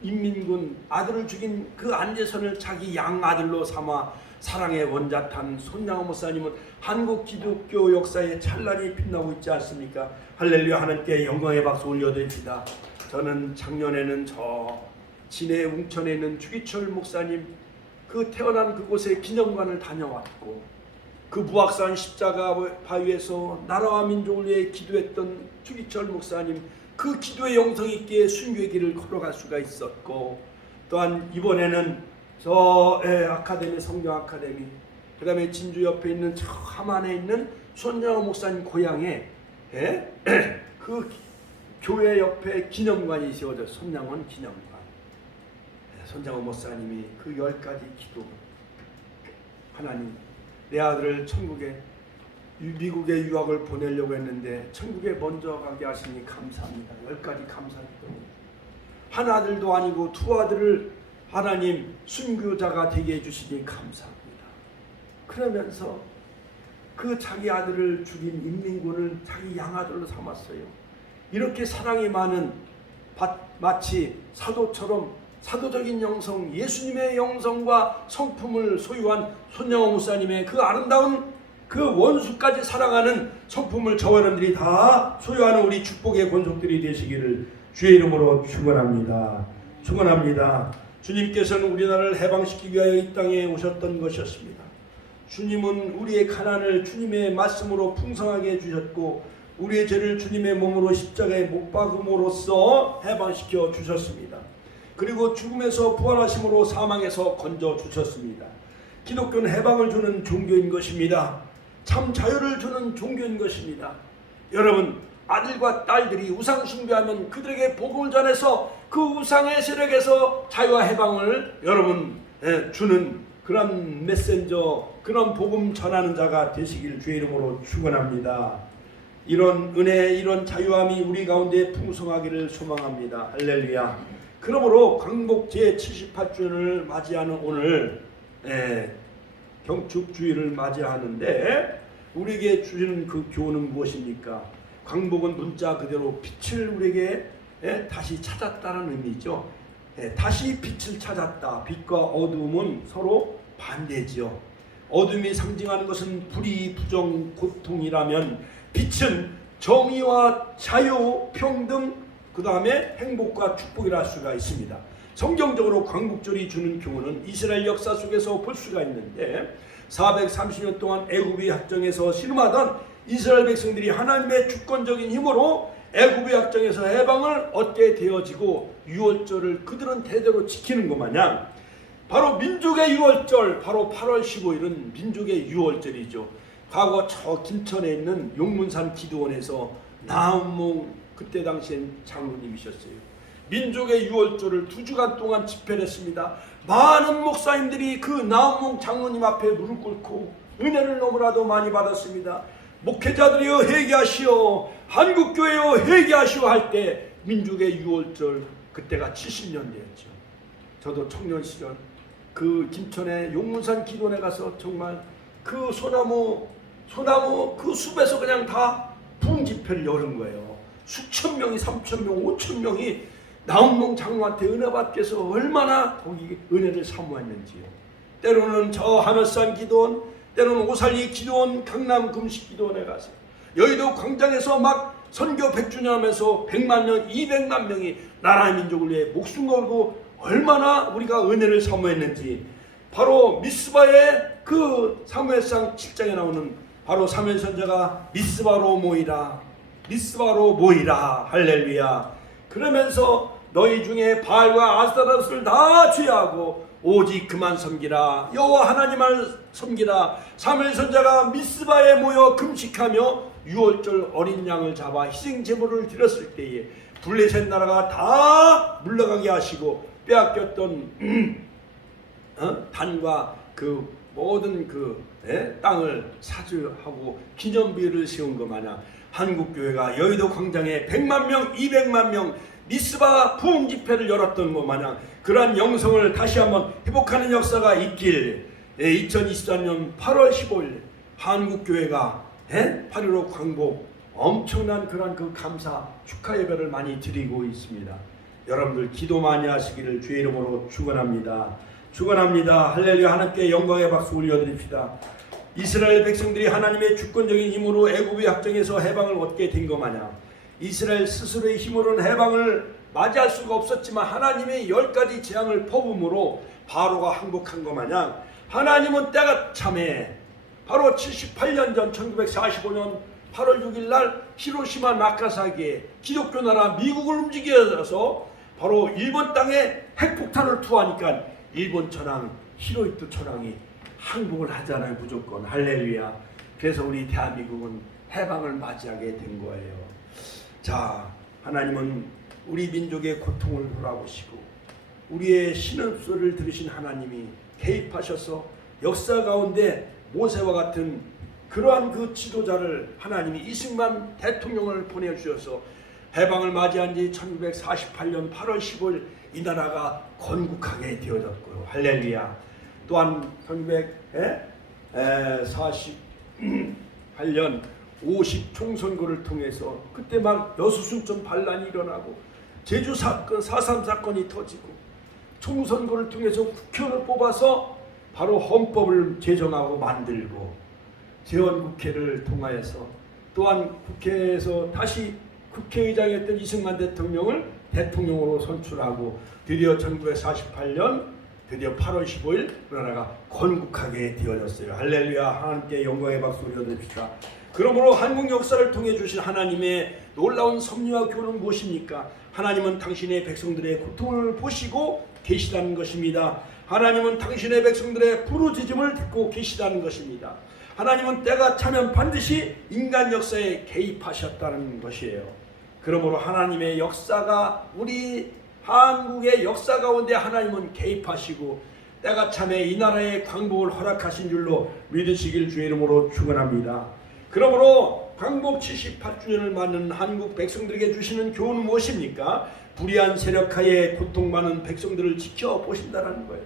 인민군 아들을 죽인 그 안재선을 자기 양아들로 삼아 사랑의 원자탄 손양호 목사님은 한국 기독교 역사에 찬란히 빛나고 있지 않습니까? 할렐루야. 하나님께 영광의 박수 올려드립니다. 저는 작년에는 저 진해 웅천에 있는 주기철 목사님 그 태어난 그곳에 기념관을 다녀왔고, 그 무악산 십자가 바위에서 나라와 민족을 위해 기도했던 주기철 목사님 그 기도의 영성 있게 순교의 길을 걸어갈 수가 있었고, 또한 이번에는 저 아카데미 성경 아카데미, 그 다음에 진주 옆에 있는 저 함안에 있는 손양호 목사님 고향에 그 교회 옆에 기념관이 세워져 손양원 기념관. 손양호 목사님이 그 10가지 기도, 하나님 내 아들을 천국에 미국에 유학을 보내려고 했는데 천국에 먼저 가게 하시니 감사합니다. 10가지 감사드립니다. 한 아들도 아니고 두 아들을 하나님 순교자가 되게 해주시니 감사합니다. 그러면서 그 자기 아들을 죽인 인민군을 자기 양아들로 삼았어요. 이렇게 사랑이 많은 마치 사도처럼 사도적인 영성, 예수님의 영성과 성품을 소유한 손양호 목사님의 그 아름다운 그 원수까지 사랑하는 성품을 저와 여러분들이 다 소유하는 우리 축복의 권속들이 되시기를 주의 이름으로 축원합니다. 축원합니다. 주님께서는 우리나라를 해방시키기 위하여 이 땅에 오셨던 것이었습니다. 주님은 우리의 가난을 주님의 말씀으로 풍성하게 해주셨고 우리의 죄를 주님의 몸으로 십자가에 못 박음으로써 해방시켜 주셨습니다. 그리고 죽음에서 부활하심으로 사망에서 건져 주셨습니다. 기독교는 해방을 주는 종교인 것입니다. 참 자유를 주는 종교인 것입니다. 여러분, 아들과 딸들이 우상 숭배하면 그들에게 복음을 전해서 그 우상의 세력에서 자유와 해방을 여러분 주는 그런 메신저, 그런 복음 전하는 자가 되시길 주의 이름으로 축원합니다. 이런 은혜, 이런 자유함이 우리 가운데 풍성하기를 소망합니다. 할렐루야. 그러므로 광복 제78주년을 맞이하는 오늘 경축주일을 맞이하는데 우리에게 주시는 그 교훈은 무엇입니까? 광복은 문자 그대로 빛을 우리에게 다시 찾았다는 의미죠. 다시 빛을 찾았다. 빛과 어두움은 서로 반대지요. 어둠이 상징하는 것은 불의, 부정, 고통이라면 빛은 정의와 자유, 평등, 그 다음에 행복과 축복이라 할 수가 있습니다. 성경적으로 광복절이 주는 교훈은 이스라엘 역사 속에서 볼 수가 있는데 430년 동안 애굽의 학정에서 신음하던 이스라엘 백성들이 하나님의 주권적인 힘으로 애굽의 학정에서 해방을 얻게 되어지고 유월절을 그들은 대대로 지키는 것 마냥 바로 민족의 유월절, 바로 8월 15일은 민족의 유월절이죠. 과거 저 김천에 있는 용문산 기도원에서 나은몽 그때 당시엔 장로님이셨어요. 민족의 유월절을 2주간 동안 집회를 했습니다. 많은 목사님들이 그 나은몽 장로님 앞에 무릎 꿇고 은혜를 너무나도 많이 받았습니다. 목회자들이여 회개하시오, 한국교회여 회개하시오 할 때 민족의 유월절 그때가 70년대였죠. 저도 청년 시절 그 김천의 용문산 기도원에 가서 정말 그 소나무 그 숲에서 그냥 다 부흥 집회를 열은 거예요. 수천 명이, 3천 명, 5천 명이 나은몽 장로한테 은혜 받게서 얼마나 거기 은혜를 사모했는지요. 때로는 저 하늘산 기도원, 때로는 오살리 기도원, 강남 금식 기도원에 가서 여의도 광장에서 막 선교 100주년 하면서 100만 명, 200만 명이 나라의 민족을 위해 목숨 걸고 얼마나 우리가 은혜를 사모했는지 바로 미스바의 그 사무엘상 7장에 나오는 바로 사무엘 선지자가 미스바로 모이라, 미스바로 모이라, 할렐루야. 그러면서 너희 중에 바알과 아스타롯을 다 제하고 오직 그만 섬기라, 여호와 하나님을 섬기라. 사무엘 선지자가 미스바에 모여 금식하며 유월절 어린 양을 잡아 희생 제물을 드렸을 때에 블레셋 나라가 다 물러가게 하시고 빼앗겼던 단과 그 모든 그 땅을 사주하고 기념비를 세운 것 마냥 한국교회가 여의도 광장에 100만 명, 200만 명 미스바 부흥 집회를 열었던 것 마냥 그러한 영성을 다시 한번 회복하는 역사가 있길 2024년 8월 15일 한국교회가 8.15 광복 엄청난 그런 그 감사 축하 예배를 많이 드리고 있습니다. 여러분들 기도 많이 하시기를 주의 이름으로 축원합니다. 축원합니다. 할렐루야. 하나님께 영광의 박수 올려드립시다. 이스라엘 백성들이 하나님의 주권적인 힘으로 애굽의 학정에서 해방을 얻게 된 것 마냥 이스라엘 스스로의 힘으로는 해방을 맞이할 수가 없었지만 하나님의 10가지 재앙을 퍼부음으로 바로가 항복한 것 마냥 하나님은 때가 참에 바로 78년 전 1945년 8월 6일 날 히로시마 나가사키에 기독교 나라 미국을 움직여서 바로 일본 땅에 핵폭탄을 투하니까 일본 천황 히로히토 천황이 항복을 하잖아요. 무조건. 할렐루야. 그래서 우리 대한민국은 해방을 맞이하게 된 거예요. 자, 하나님은 우리 민족의 고통을 돌아보시고 우리의 신음소리를 들으신 하나님이 개입하셔서 역사 가운데 모세와 같은 그러한 그 지도자를 하나님이 이승만 대통령을 보내주셔서 해방을 맞이한 지 1948년 8월 15일 이 나라가 건국하게 되어졌고요. 할렐루야. 또한 1948년 50 총선거를 통해서 그때 막 여수순천 반란이 일어나고 제주 사건 4.3 사건이 터지고 총선거를 통해서 국회의원을 뽑아서 바로 헌법을 제정하고 만들고 재헌국회를 통하여서 또한 국회에서 다시 국회의장이었던 이승만 대통령을 대통령으로 선출하고 드디어 1948년 드디어 8월 15일 우리나라가 건국하게 되어졌어요. 할렐루야. 하나님께 영광의 박수 올려드립시다. 그러므로 한국 역사를 통해 주신 하나님의 놀라운 섭리와 교훈은 무엇입니까? 하나님은 당신의 백성들의 고통을 보시고 계시다는 것입니다. 하나님은 당신의 백성들의 부르짖음을 듣고 계시다는 것입니다. 하나님은 때가 차면 반드시 인간 역사에 개입하셨다는 것이에요. 그러므로 하나님의 역사가 우리 한국의 역사 가운데 하나님은 개입하시고 때가 참에 이 나라의 광복을 허락하신 줄로 믿으시길 주의 이름으로 축원합니다. 그러므로 광복 78주년을 맞는 한국 백성들에게 주시는 교훈은 무엇입니까? 불의한 세력하에 고통받는 백성들을 지켜보신다는 거예요.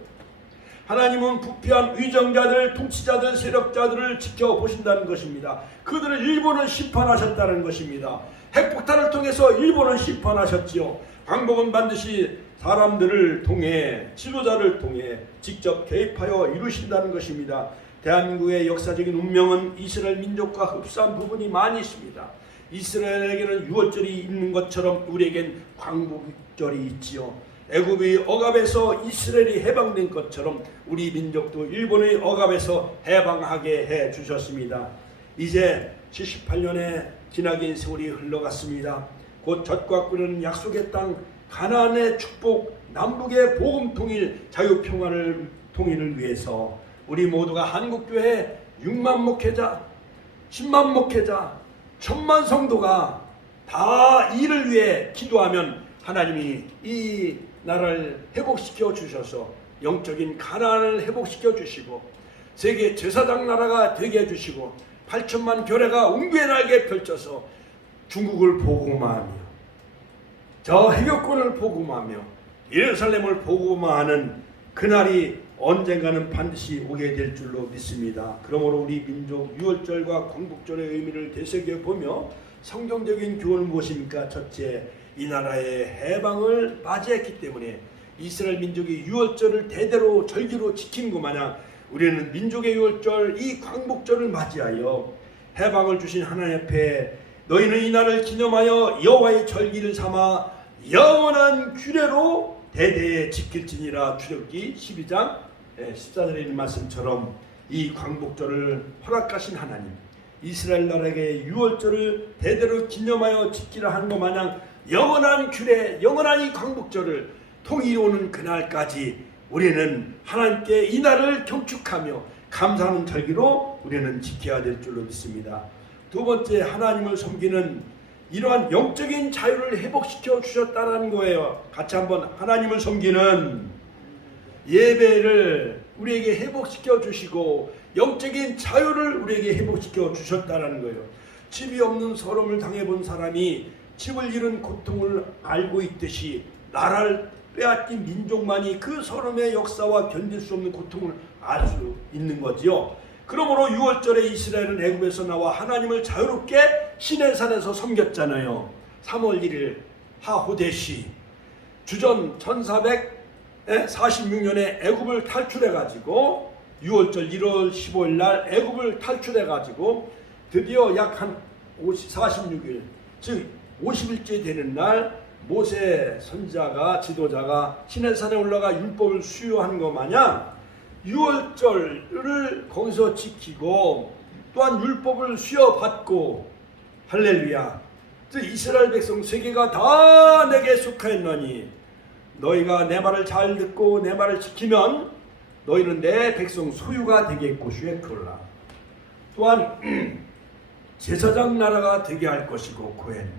하나님은 부패한 위정자들, 통치자들, 세력자들을 지켜보신다는 것입니다. 그들을 일본은 심판하셨다는 것입니다. 핵폭탄을 통해서 일본은 심판하셨지요. 광복은 반드시 사람들을 통해, 지도자를 통해 직접 개입하여 이루신다는 것입니다. 대한민국의 역사적인 운명은 이스라엘 민족과 흡사한 부분이 많이 있습니다. 이스라엘에게는 유월절이 있는 것처럼 우리에겐 광복절이 있지요. 애굽의 억압에서 이스라엘이 해방된 것처럼 우리 민족도 일본의 억압에서 해방하게 해 주셨습니다. 이제 78년의 기나긴 세월이 흘러갔습니다. 곧 젖과 꿀은 약속의 땅 가나안의 축복, 남북의 복음 통일, 자유 평화를 통일을 위해서 우리 모두가 한국교회 6만 목회자, 10만 목회자, 1000만 성도가 다 이를 위해 기도하면 하나님이 이 나라를 회복시켜 주셔서 영적인 가나안을 회복시켜 주시고 세계 제사장 나라가 되게 해주시고 8천만 교회가 웅비의 날개 펼쳐서 중국을 복음화하며 저 해교권을 복음화하며 예루살렘을 복음화하는 그날이 언젠가는 반드시 오게 될 줄로 믿습니다. 그러므로 우리 민족 유월절과 광복절의 의미를 되새겨보며 성경적인 교훈은 무엇입니까? 첫째, 이 나라의 해방을 맞이했기 때문에 이스라엘 민족이 유월절을 대대로 절기로 지키는 것 마냥 우리는 민족의 유월절, 이 광복절을 맞이하여 해방을 주신 하나님 앞에 너희는 이 날을 기념하여 여호와의 절기를 삼아 영원한 규례로 대대에 지킬지니라. 출애굽기 12장 14절에 있는 말씀처럼 이 광복절을 허락하신 하나님, 이스라엘 나라에게 유월절을 대대로 기념하여 지키라 한 것 마냥 영원한 규례, 영원한 이 광복절을 통일이 오는 그날까지 우리는 하나님께 이 날을 경축하며 감사하는 절기로 우리는 지켜야 될 줄로 믿습니다. 두 번째, 하나님을 섬기는 이러한 영적인 자유를 회복시켜 주셨다는 거예요. 같이 한번 하나님을 섬기는 예배를 우리에게 회복시켜 주시고 영적인 자유를 우리에게 회복시켜 주셨다는 거예요. 집이 없는 서름을 당해본 사람이 집을 잃은 고통을 알고 있듯이 나라를 빼앗긴 민족만이 그 서름의 역사와 견딜 수 없는 고통을 알 수 있는 거지요. 그러므로 유월절에 이스라엘은 애굽에서 나와 하나님을 자유롭게 시내산에서 섬겼잖아요. 3월 1일 하호데시 주전 1446년에 애굽을 탈출해가지고 유월절 1월 15일 날 애굽을 탈출해가지고 드디어 약 한 46일 즉 50일째 되는 날 모세 선지자가 지도자가 시내산에 올라가 율법을 수요하는 것 마냥 유월절을 거기서 지키고 또한 율법을 수여받고 할렐루야. 즉 이스라엘 백성 세계가 다 내게 속하였노니 너희가 내 말을 잘 듣고 내 말을 지키면 너희는 내 백성 소유가 되겠고 슈에콜라. 또한 제사장 나라가 되게 할 것이고 코헨,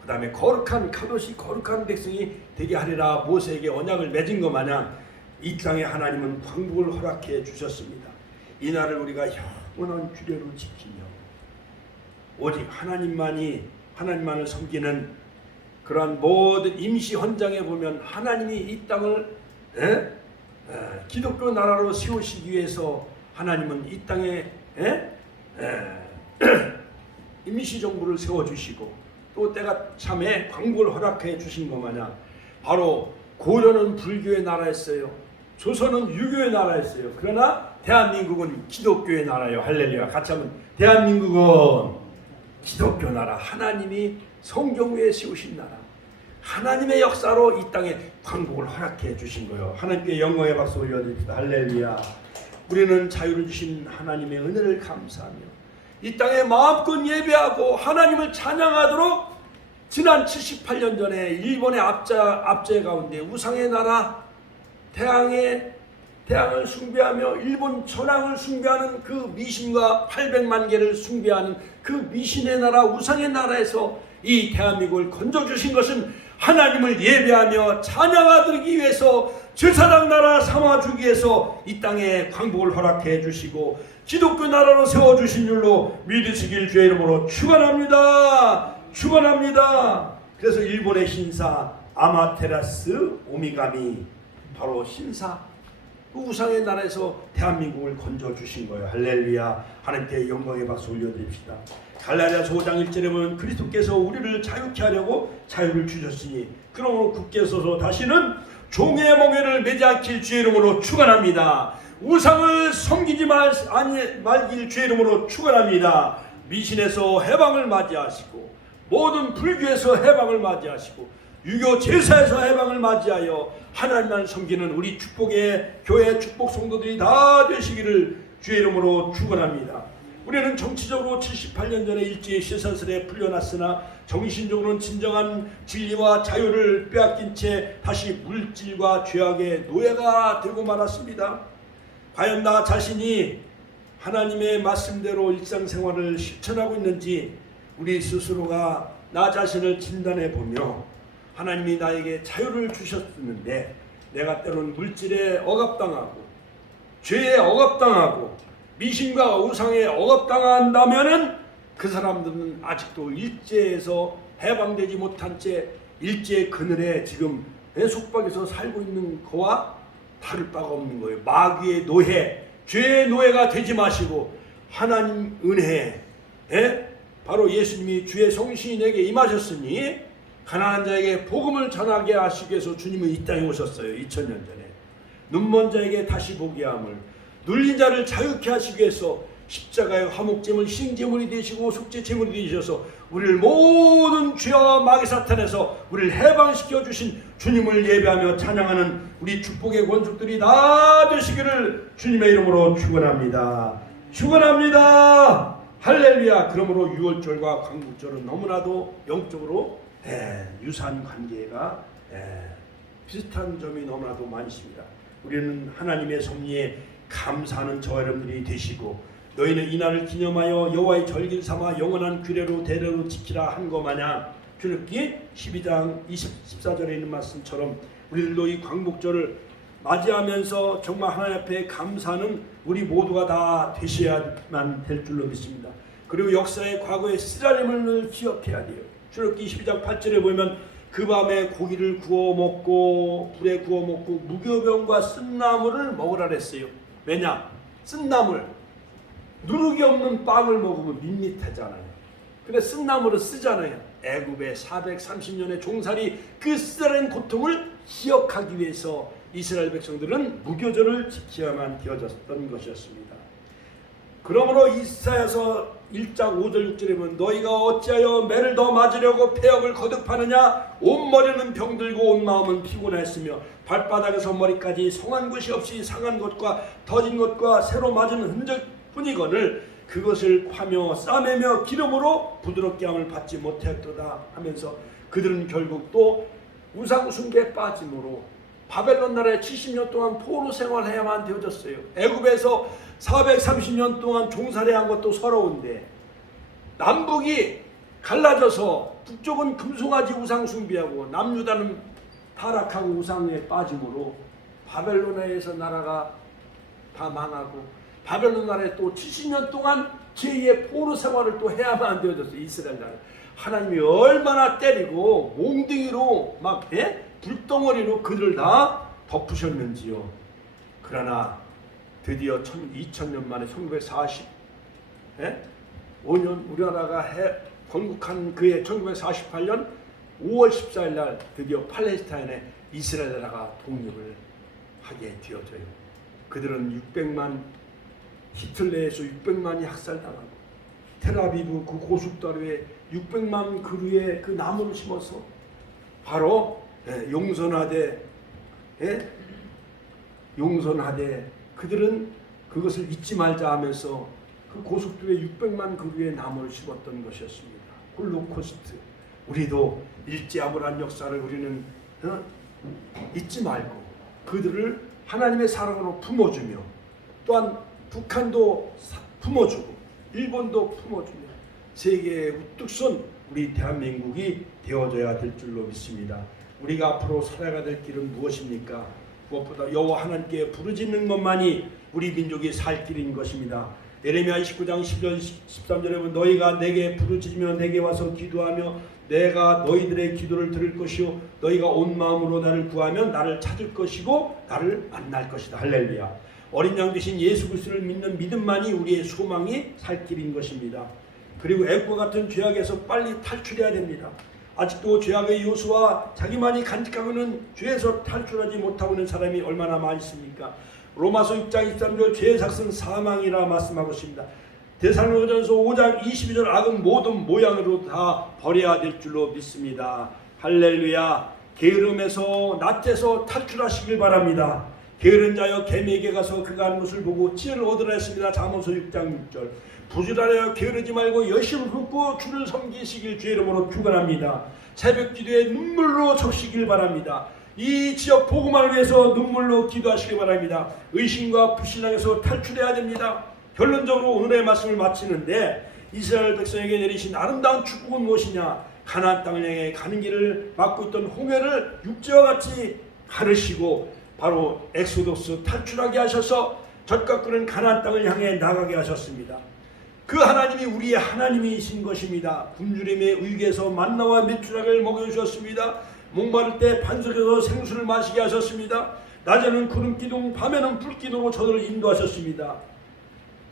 그 다음에 거룩한 카도시 거룩한 백성이 되게 하리라. 모세에게 언약을 맺은 것 마냥 이 땅에 하나님은 광복을 허락해 주셨습니다. 이 날을 우리가 영원한 규례로 지키며 오직 하나님만을 섬기는 그러한 모든 임시 헌장에 보면 하나님이 이 땅을 기독교 나라로 세우시기 위해서 하나님은 이 땅에 임시정부를 세워주시고 또 때가 참에 광복을 허락해 주신 것 마냥 바로 고려는 불교의 나라였어요. 조선은 유교의 나라였어요. 그러나 대한민국은 기독교의 나라예요. 할렐루야. 같이 하면 대한민국은 기독교 나라, 하나님이 성경 위에 세우신 나라. 하나님의 역사로 이 땅에 광복을 허락해 주신 거예요. 하나님께 영광의 박수 올려드립니다. 할렐루야. 우리는 자유를 주신 하나님의 은혜를 감사하며 이 땅에 마음껏 예배하고 하나님을 찬양하도록 지난 78년 전에 일본의 압제 가운데 우상의 나라 태양을 숭배하며 일본 천황을 숭배하는 그 미신과 800만 개를 숭배하는 그 미신의 나라 우상의 나라에서 이 대한민국을 건져주신 것은 하나님을 예배하며 찬양하기 위해서 제사장 나라 삼아주기 위해서 이 땅에 광복을 허락해 주시고 기독교 나라로 세워주신 줄로 믿으시길 주의 이름으로 축원합니다. 축원합니다. 그래서 일본의 신사 아마테라스 오미가미 바로 신사 그 우상의 나라에서 대한민국을 건져주신 거예요. 할렐루야. 하나님께 영광의 박수 올려드립시다. 갈라디아서 5장 1절에 보면 그리스도께서 우리를 자유케 하려고 자유를 주셨으니 그러므로 굳게 서서 다시는 종의 멍에를 매지 않길 주의 이름으로 축원합니다. 우상을 섬기지 말길 주의 이름으로 축원합니다. 미신에서 해방을 맞이하시고 모든 불교에서 해방을 맞이하시고 유교 제사에서 해방을 맞이하여 하나님만 섬기는 우리 축복의 교회 축복 성도들이 다 되시기를 주의 이름으로 축원합니다. 우리는 정치적으로 78년 전에 일제의 시설에 풀려났으나 정신적으로는 진정한 진리와 자유를 빼앗긴 채 다시 물질과 죄악의 노예가 되고 말았습니다. 과연 나 자신이 하나님의 말씀대로 일상생활을 실천하고 있는지 우리 스스로가 나 자신을 진단해 보며 하나님이 나에게 자유를 주셨는데 내가 때론 물질에 억압당하고 죄에 억압당하고 미신과 우상에 억압당한다면은 그 사람들은 아직도 일제에서 해방되지 못한 채 일제의 그늘에 지금 속박에서 살고 있는 거와 다를 바가 없는 거예요. 마귀의 노예, 죄의 노예가 되지 마시고 하나님 은혜, 바로 예수님이 주의 성신이 내게 임하셨으니 가난한 자에게 복음을 전하게 하시기 위해서 주님은 이 땅에 오셨어요. 2000년 전에. 눈먼 자에게 다시 보게 함을, 눌린 자를 자유케 하시기 위해서 십자가의 화목제물 희생제물이 되시고 속죄제물이 되셔서 우리를 모든 죄와 마귀 사탄에서 우리를 해방시켜 주신 주님을 예배하며 찬양하는 우리 축복의 권속들이 다 되시기를 주님의 이름으로 축원합니다. 축원합니다. 할렐루야. 그러므로 6월절과 광복절은 너무나도 영적으로 유사한 관계가 비슷한 점이 너무나도 많습니다. 우리는 하나님의 섭리에 감사하는 저와 여러분들이 되시고 너희는 이날을 기념하여 여호와의 절기를 삼아 영원한 규례로 대대로 지키라 한 것 마냥 출애굽기 12장 14절에 있는 말씀처럼 우리들도 이 광복절을 맞이하면서 정말 하나님 앞에 감사하는 우리 모두가 다 되셔야만 될 줄로 믿습니다. 그리고 역사의 과거의 쓰라림을 기억해야 돼요. 출애굽기 12장 8절에 보면 그 밤에 고기를 구워 먹고 불에 구워 먹고 무교병과 쓴나물을 먹으라 그랬어요. 왜냐? 쓴나물, 누룩이 없는 빵을 먹으면 밋밋하잖아요. 근데 쓴나물을 쓰잖아요. 애굽의 430년의 종살이 그 쓰라린 고통을 기억하기 위해서 이스라엘 백성들은 무교절을 지켜야만 되어졌던 것이었습니다. 그러므로 이사야서 1장 5절 6절에 보면 너희가 어찌하여 매를 더 맞으려고 폐역을 거듭하느냐 온 머리는 병들고 온 마음은 피곤하였으며 발바닥에서 머리까지 성한 곳이 없이 상한 것과 터진 것과 새로 맞은 흔적뿐이거늘 그것을 파며 싸매며 기름으로 부드럽게 함을 받지 못했도다 하면서 그들은 결국 또 우상 숭배에 빠짐으로 바벨론 나라에 70년 동안 포로 생활해야만 되어졌어요. 애굽에서 430년 동안 종살이한 것도 서러운데 남북이 갈라져서 북쪽은 금송아지 우상 숭배하고 남유다는 타락하고 우상에 빠짐으로 바벨론에서 나라가 다 망하고 바벨론 나라에 또 70년 동안 제2의 포로 생활을 또 해야만 되어졌어요. 이스라엘 나라. 하나님이 얼마나 때리고 몽둥이로 막 불덩어리로 그들을 다 덮으셨는지요. 그러나 드디어 2000년 만에 1945년 우리나라가 건국한 그해 1948년 5월 14일 날 드디어 팔레스타인에 이스라엘 나라가 독립을 하게 되어져요. 그들은 600만 히틀러에서 600만이 학살당하고 텔아비브 그 고속도로에 600만 그루의 그 나무를 심어서 바로 용선하되 그들은 그것을 잊지 말자 하면서 그 고속도로에 600만 그루의 나무를 심었던 것이었습니다. 홀로코스트. 우리도 일제아무란 역사를 우리는 잊지 말고 그들을 하나님의 사랑으로 품어주며 또한 북한도 품어주고 일본도 품어주며 세계에 우뚝 선 우리 대한민국이 되어져야 될 줄로 믿습니다. 우리가 앞으로 살아가야 될 길은 무엇입니까? 무엇보다 여호와 하나님께 부르짖는 것만이 우리 민족이 살 길인 것입니다. 예레미야 29장 10절 13절에 보면 너희가 내게 부르짖으며 내게 와서 기도하며 내가 너희들의 기도를 들을 것이요 너희가 온 마음으로 나를 구하면 나를 찾을 것이고 나를 만날 것이다. 할렐루야. 어린 양 되신 예수 그리스도를 믿는 믿음만이 우리의 소망이 살 길인 것입니다. 그리고 애국과 같은 죄악에서 빨리 탈출해야 됩니다. 아직도 죄악의 요소와 자기만이 간직하고는 죄에서 탈출하지 못하고 있는 사람이 얼마나 많이 있습니까? 로마서 6장 23절 죄의 삭은 사망이라 말씀하고 있습니다. 데살로니가전서 5장 22절 악은 모든 모양으로 다 버려야 될 줄로 믿습니다. 할렐루야. 게으름에서 낫에서 탈출하시길 바랍니다. 게으른 자여 개미에게 가서 그가 하는 것을 보고 지혜를 얻으라 했습니다. 잠언서 6장 6절. 부지런하여 게으르지 말고 열심히 붓고 주를 섬기시길 주의 이름으로 축원합니다. 새벽 기도에 눈물로 적시길 바랍니다. 이 지역 복음을 위해서 눈물로 기도하시기 바랍니다. 의심과 불신앙에서 탈출해야 됩니다. 결론적으로 오늘의 말씀을 마치는데 이스라엘 백성에게 내리신 아름다운 축복은 무엇이냐? 가나안 땅을 향해 가는 길을 막고 있던 홍해를 육지와 같이 가르시고 바로 엑소도스 탈출하게 하셔서 젖과 끓는 가나안 땅을 향해 나가게 하셨습니다. 그 하나님이 우리의 하나님이신 것입니다. 굶주림의 위기에서 만나와 메추라기를 먹여주셨습니다. 목마를 때 반석에서 생수를 마시게 하셨습니다. 낮에는 구름 기둥, 밤에는 불 기둥으로 저들을 인도하셨습니다.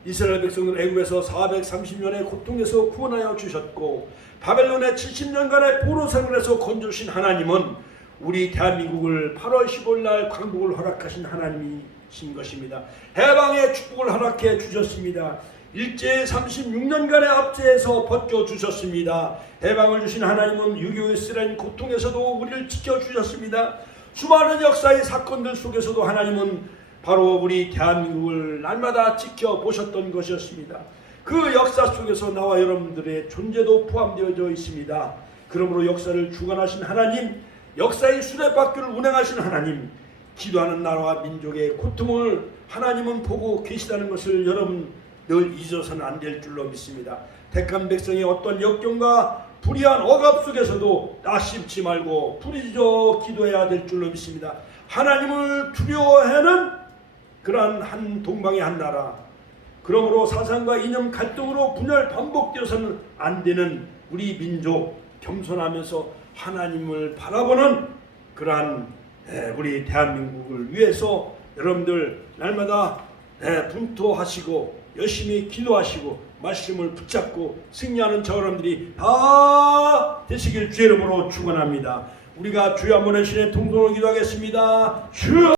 이스라엘 백성은 애굽에서 430년의 고통에서 구원하여 주셨고 바벨론의 70년간의 포로 생활에서 건져주신 하나님은 우리 대한민국을 8월 15일 날 광복을 허락하신 하나님이신 것입니다. 해방의 축복을 허락해 주셨습니다. 일제 36년간의 압제에서 벗겨주셨습니다. 해방을 주신 하나님은 6.25의 쓰라린 고통에서도 우리를 지켜주셨습니다. 수많은 역사의 사건들 속에서도 하나님은 바로 우리 대한민국을 날마다 지켜보셨던 것이었습니다. 그 역사 속에서 나와 여러분들의 존재도 포함되어져 있습니다. 그러므로 역사를 주관하신 하나님, 역사의 수레바퀴를 운행하신 하나님, 기도하는 나라와 민족의 고통을 하나님은 보고 계시다는 것을 여러분 늘 잊어서는 안 될 줄로 믿습니다. 택한 백성의 어떤 역경과 불의한 억압 속에서도 따심치 말고 부르짖어 기도해야 될 줄로 믿습니다. 하나님을 두려워하는 그러한 한 동방의 한 나라, 그러므로 사상과 이념 갈등으로 분열 반복되어서는 안 되는 우리 민족, 겸손하면서 하나님을 바라보는 그러한 우리 대한민국을 위해서 여러분들 날마다 분투하시고 열심히 기도하시고 말씀을 붙잡고 승리하는 저 여러분들이 다 되시길 주의 이름으로 축원합니다. 우리가 주여 한번 의 신의 통성을 기도하겠습니다. 주여